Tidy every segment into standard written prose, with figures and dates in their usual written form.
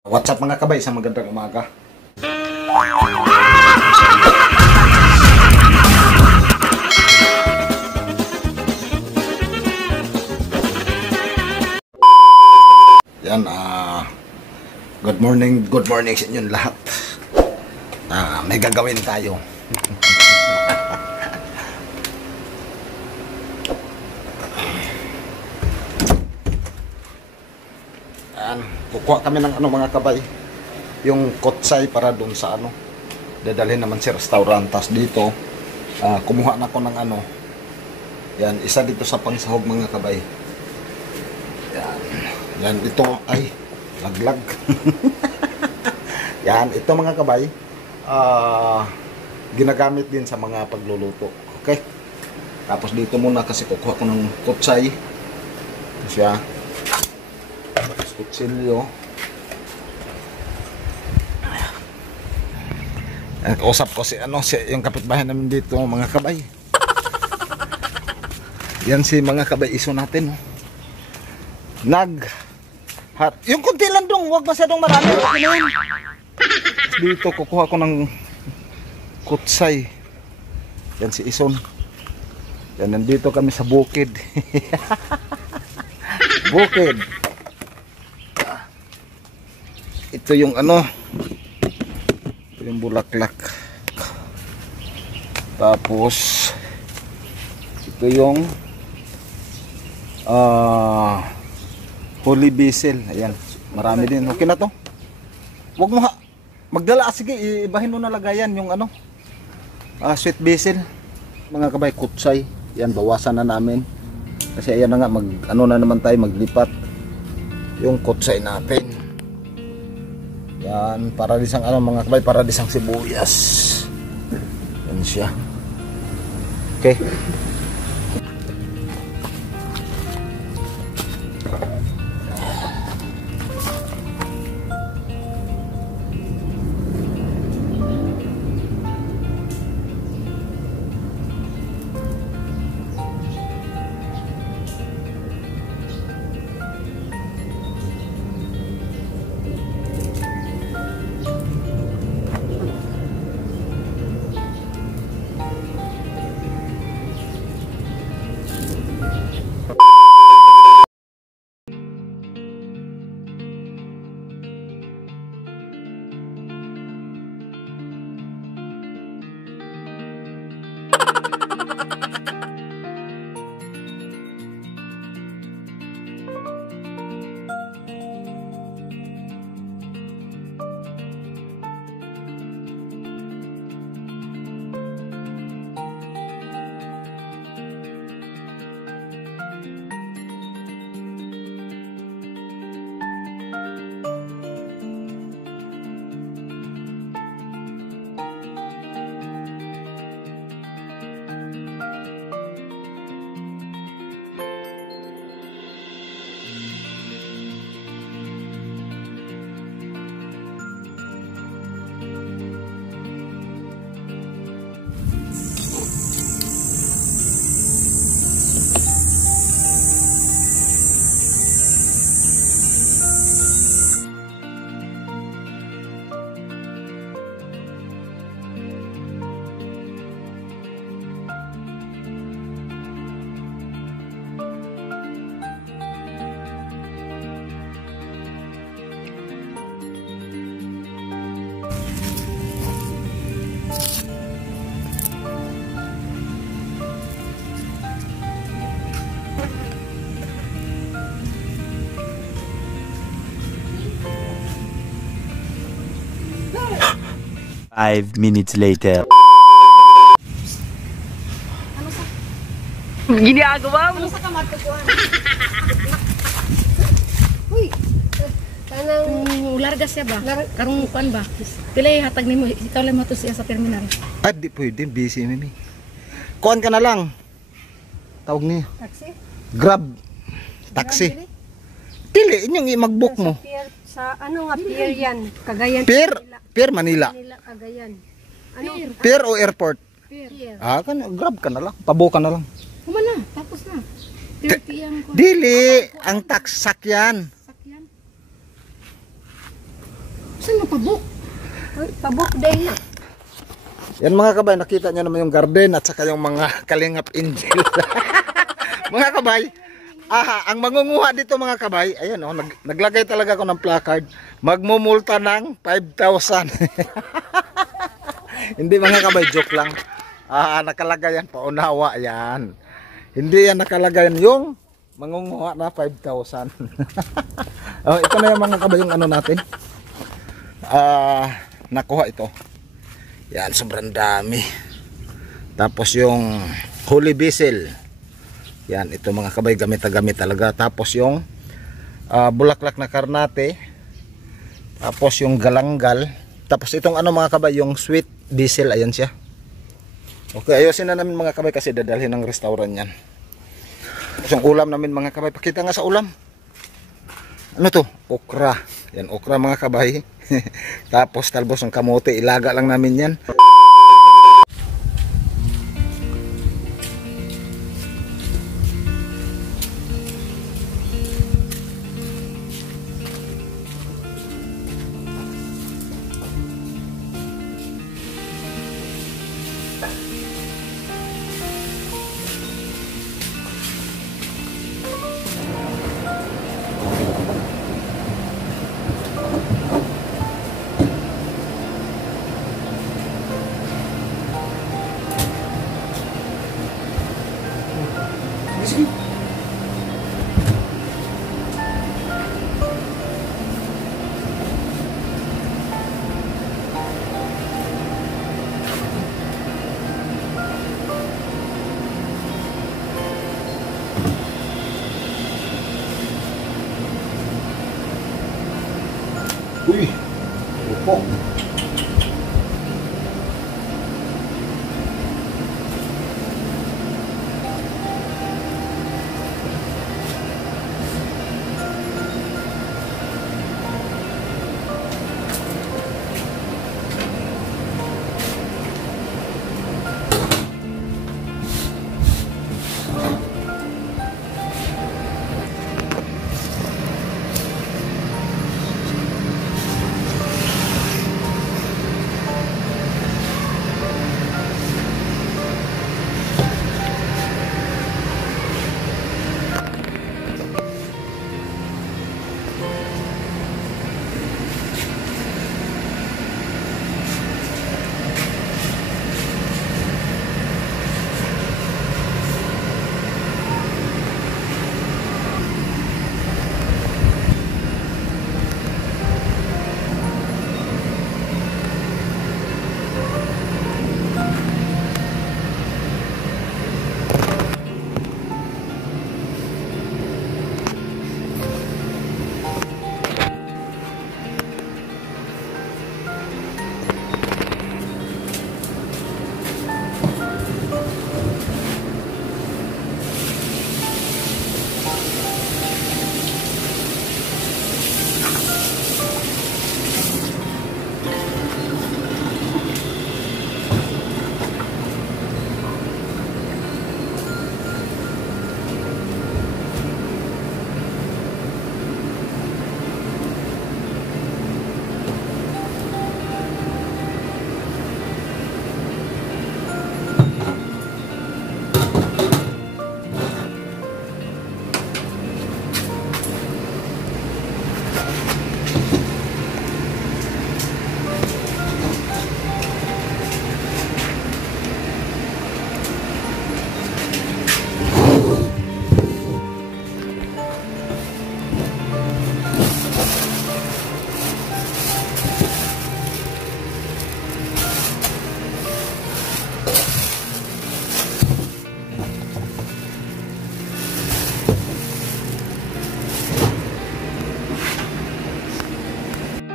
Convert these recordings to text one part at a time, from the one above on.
What's up mga kabay, sa magandang umaga. Yan, good morning sa inyong lahat. May gagawin tayo. Kukuha kami ng mga kabay, yung kotsay para doon sa dadalhin naman si restaurant. Tas dito kumuha na ko ng yan, isa dito sa pangsahog mga kabay. Yan ito ay laglag. Yan ito mga kabay, ginagamit din sa mga pagluluto. Okay, tapos dito muna kasi kukuha ko ng kotsay siya, kutsilyo. Usap ko si yung kapitbahay namin dito mga kabay. Yan si mga kabay iso natin. Yung kunti lang dong, wag masyadong marami. Okay na yan. Dito kukuha ko ng kutsay. Yan si Ison. Yan, nandito kami sa bukid. Bukid. Ito yung ito yung bulaklak. Tapos ito yung holy basil. Ayan, marami din. Okay na to. Huwag mo magdala. Sige, ibahin mo na lagayan yung sweet basil. Mga kabay, kutsay. Yan, bawasan na namin. Kasi ayan na nga, na naman tayo, maglipat yung kutsay natin. Yan, para disang mga kabay, para disang sibuyas. Yan siya. Okay. Five minutes later. Ginagawa mo? Ano sa kamatukuan? Uy! Kanang largas siya ba? Karong kuan ba? Pilay hatag nimo, ikaw lang mato siya sa terminal. Di pwede, busy mimi. Kuan ka na lang. Tawag niyo. Taxi? Grab. Taxi. Dili, inyong mag-book mo. Sa nga pier yan? Cagayan. Pier Manila. Manila, Cagayan. Pier o airport? Pier. Grab ka na lang. Pabo ka na lang. Humana, tapos na. 3 p.m. ko. Dili, ang sakyan. Sakyan. Saan mo pabok? Pabok dahil. Yan mga kabay, nakita nyo naman yung garden at saka yung mga kalingap angel. Mga kabay, ang mangunguha dito mga kabay, ayan oh, naglagay talaga ako ng placard, magmumulta ng 5,000. Hindi mga kabay, joke lang. Nakalagay yan, paunawa yan. Hindi yan nakalagay yung mangunguha na 5,000. Ito na yung mga kabay yung ano natin. Nakuha ito. Yan, sobrang dami. Tapos yung holy basil. Yan, ito mga kabay, gamit na gamit talaga. Tapos yung bulaklak na karnate. Tapos yung galanggal. Tapos itong ano mga kabay, yung sweet basil, ayan siya. Okay, ayusin na namin mga kabay kasi dadalhin ng restaurant yan. Tapos yung ulam namin mga kabay, pakita nga sa ulam. Ano to? Okra. Yan, okra mga kabay. Tapos talbos ng kamote, ilaga lang namin yan. Uy, upo.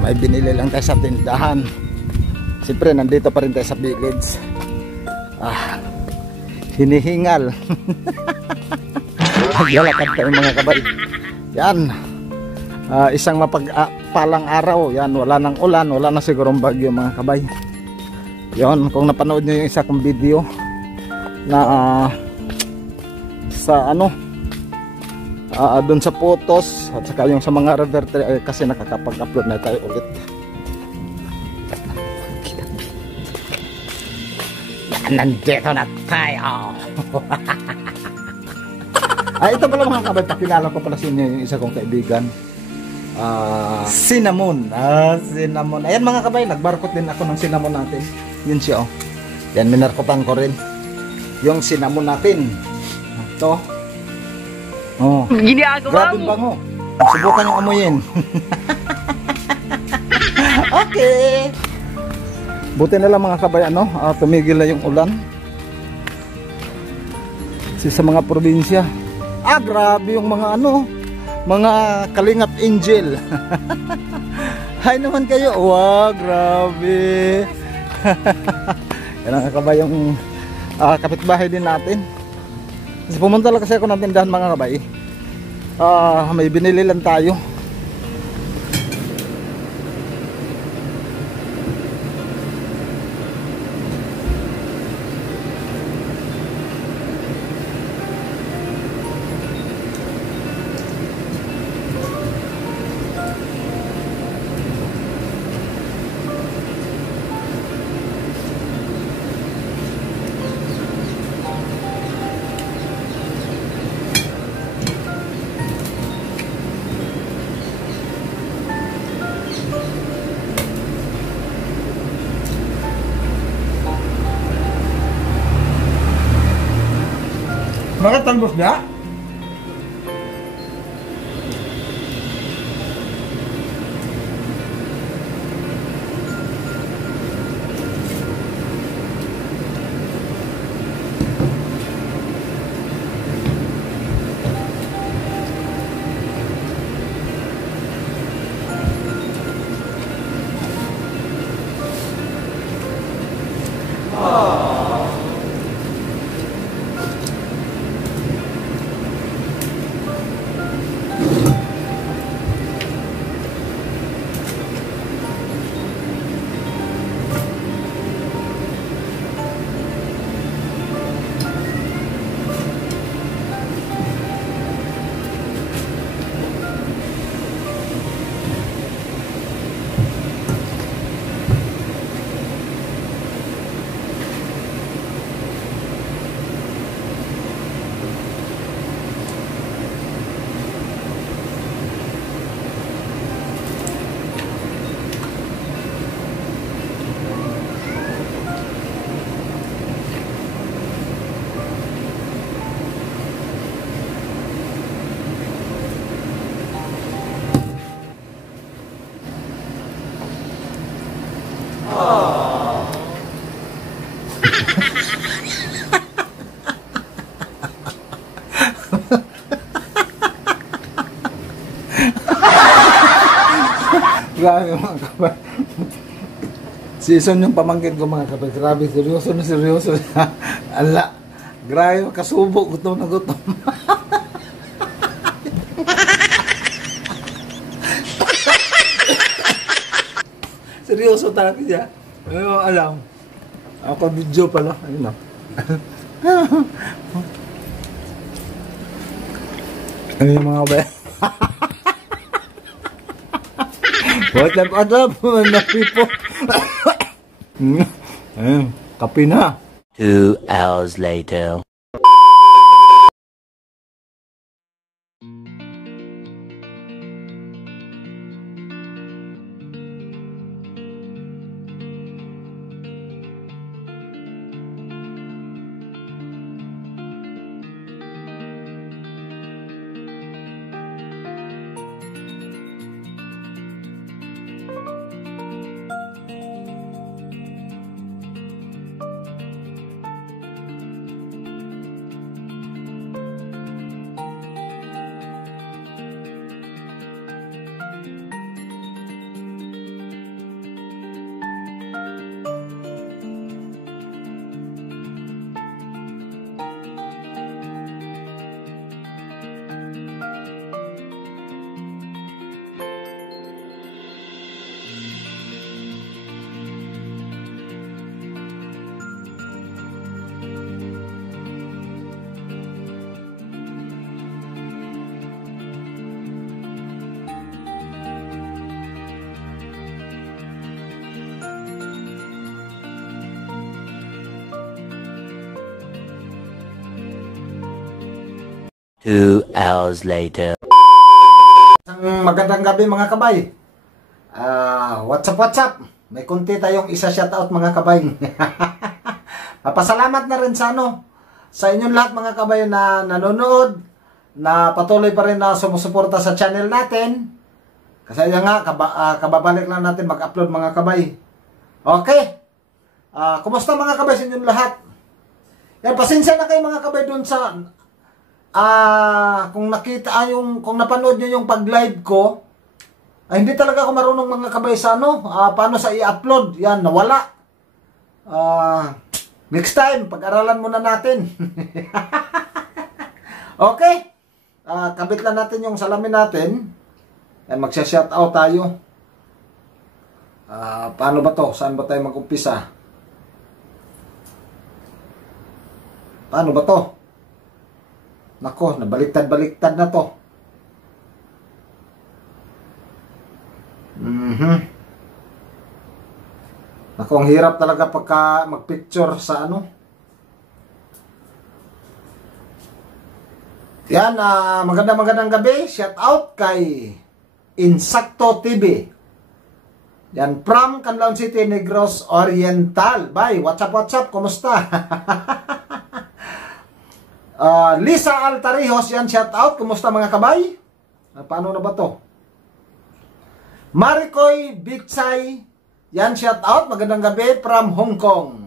May binili lang tayo sa tindahan. Siyempre nandito pa rin tayo sa village. Hinihingal. Maglalakad tayo mga kabay. Yan. Isang mapagpalang araw. Yan, wala nang ulan, wala na sigurong bagyo mga kabay. Yon, kung napanood nyo yung isa kong video na sa ano doon sa photos at saka yung sa mga river kasi nakakapag-upload na tayo ulit. Nandito na tayo. Ito pala mga kabay, pakilala ko pala sa inyo yung isa kong kaibigan. Cinnamon. Cinnamon. Ayan mga kabay, nagbarkot din ako ng cinnamon natin. Yun siya, oh. Yan, minarkotan ko rin yung cinnamon natin. Ito. Oh. Ginagawa Grabe bango. Subukan yung amuyin. Okay. Buti na lang mga kabay, ano, tumigil na yung ulan. Kasi sa mga probinsya, grabe yung mga ano, mga kalingap angel. Hi naman kayo. Wow, grabe. Yan ang kabay yung kapitbahay din natin. Kasi pumunta lang kasi ako ng tindahan mga kabay. May binili lang tayo. Bakit talbos na? Grabe mga kabay. Season yung pamangkin ko mga kabay. Grabe, seryoso na seryoso. Ala, grabe, kasubo, gutom na gutom. Seryoso talaga siya. Ano alam? Ako video pala. Ayun na. Ano yung mga kabay? What's up, mga people? Kape na. 2 hours later. 2 hours later. Isang magandang gabi mga kabay. What's up? May konti tayong isa-shoutout mga kabay. Papasalamat na rin sa inyong lahat mga kabay na nanonood, na patuloy pa rin na sumusuporta sa channel natin. Kasi yan nga, kababalik lang natin mag-upload mga kabay. Okay. Kumusta mga kabay sa inyong lahat? Yan, pasensya na kayo mga kabay dun sa kung napanood nyo yung pag-live ko, hindi talaga ako marunong mga kabay sa paano sa i-upload. Yan, nawala. Next time, pag-aralan muna natin. Okay. Kabit lang natin yung salamin natin. Yan, magsha-shoutout tayo. Paano ba to? Saan ba tayo mag-umpisa? Paano ba to? Nako, nabaliktad-baliktad na to. Nako, ang hirap talaga pagka mag-picture sa Yan, magandang gabi. Shout out kay Insakto TV. Yan, from Canlaon City, Negros Oriental. Bye, what's up? Kumusta? Lisa Altarijos, yan, shout out. Kumusta mga kabay? Paano na ba to? Maricoy Bitsay, yan, shout out. Magandang gabi from Hong Kong.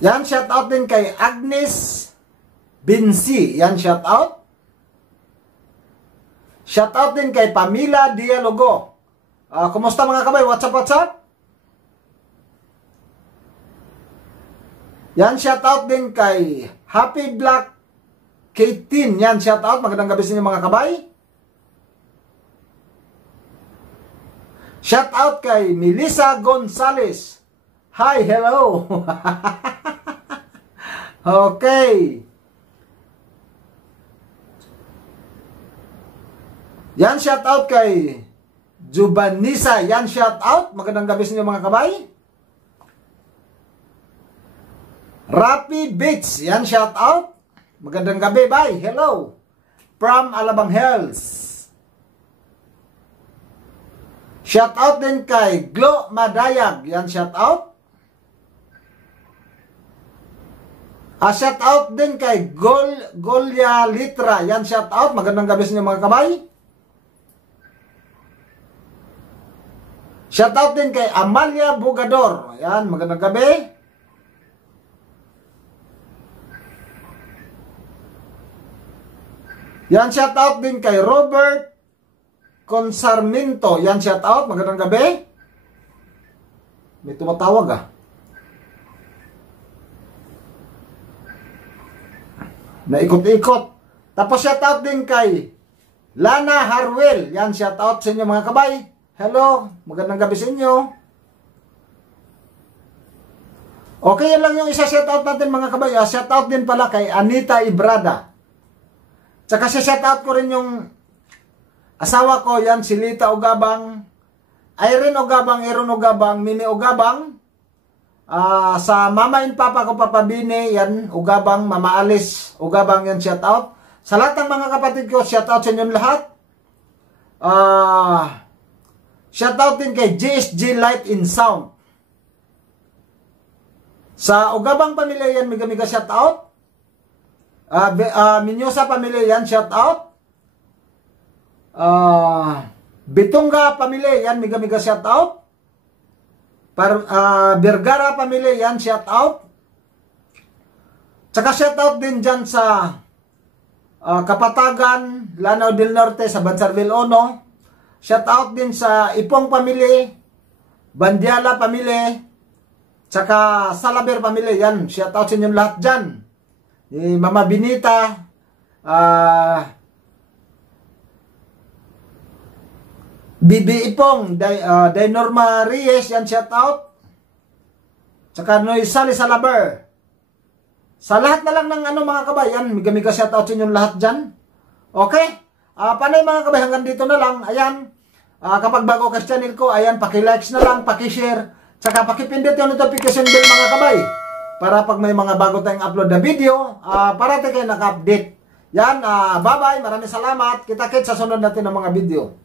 Yan, shout out din kay Agnes Binsi. Yan, shout out. Shout out din kay Pamela Dialogo. Kumusta mga kabay? What's up? Yan, shout out din kay Happy Black K-Teen. Yan, shout out. Magandang gabi sa inyo mga kabay. Shout out kay Melissa Gonzalez. Hi, hello. Okay. Yan, shout out kay Jubanisa. Yan, shout out. Magandang gabi sa inyo mga kabay. Rapi Beach. Yan, shout out. Magandang gabi. Bye. Hello. From Alabang Hills. Shout out din kay Glo Madayag. Yan, shout out. Shout out din kay Golya Litra. Yan, shout out. Magandang gabi sa inyo mga kabay. Shout out din kay Amalia Bugador. Yan, magandang gabi. Yan, shout out din kay Robert Consarminto. Yan, shout out. Magandang gabi. May tumatawag Naikot-ikot. Tapos shout out din kay Lana Harwell. Yan, shout out sa inyo mga kabay. Hello, magandang gabi sa inyo. Okay, yan lang yung isa shout out natin mga kabay. Shout out din pala kay Anita Ibrada. Tsaka shout out ko rin yung asawa ko, yan, si Lita Ogabang, Irene Ogabang, Aaron Ogabang, Mini Ogabang. Sa mama and papa ko, Papa Bini, yan, Ogabang, Mama Alice Ogabang, yan, shout out. Sa lahat ng mga kapatid ko, shout out sa inyong lahat. Shout out din kay JSG Light in Sound. Sa Ogabang pamilya yan, miga shout out. Minyosa pamilya yan, shout out. Bitungga pamilya yan, miga shout out. Bergara pamilya yan, shout out. Tsaka shout out din dyan sa Kapatagan, Lanao del Norte, sa Bansarville Ono. Shout out din sa Ipong pamilya, Bandiala pamilya, tsaka Salaber pamilya. Yan, shout out sa inyong lahat dyan. Mama Binita, Bibi Ipong, Norma Reyes, yan, shout out. Tsaka Noy Sally Salaber. Sa lahat na lang ng mga kabayan, miga shout out sa inyong lahat dyan. Okay? Panay mga kabay, hanggang dito na lang. Ayan. Kapag bago ka sa channel ko, ayan, paki-likes na lang, paki-share, tsaka paki-pindot yung notification bell mga kabay. Para pag may mga bago tayong upload na video, parati kayo naka-update. Yan, bye-bye, maraming salamat. Kita-kits sa sunod natin ng mga video.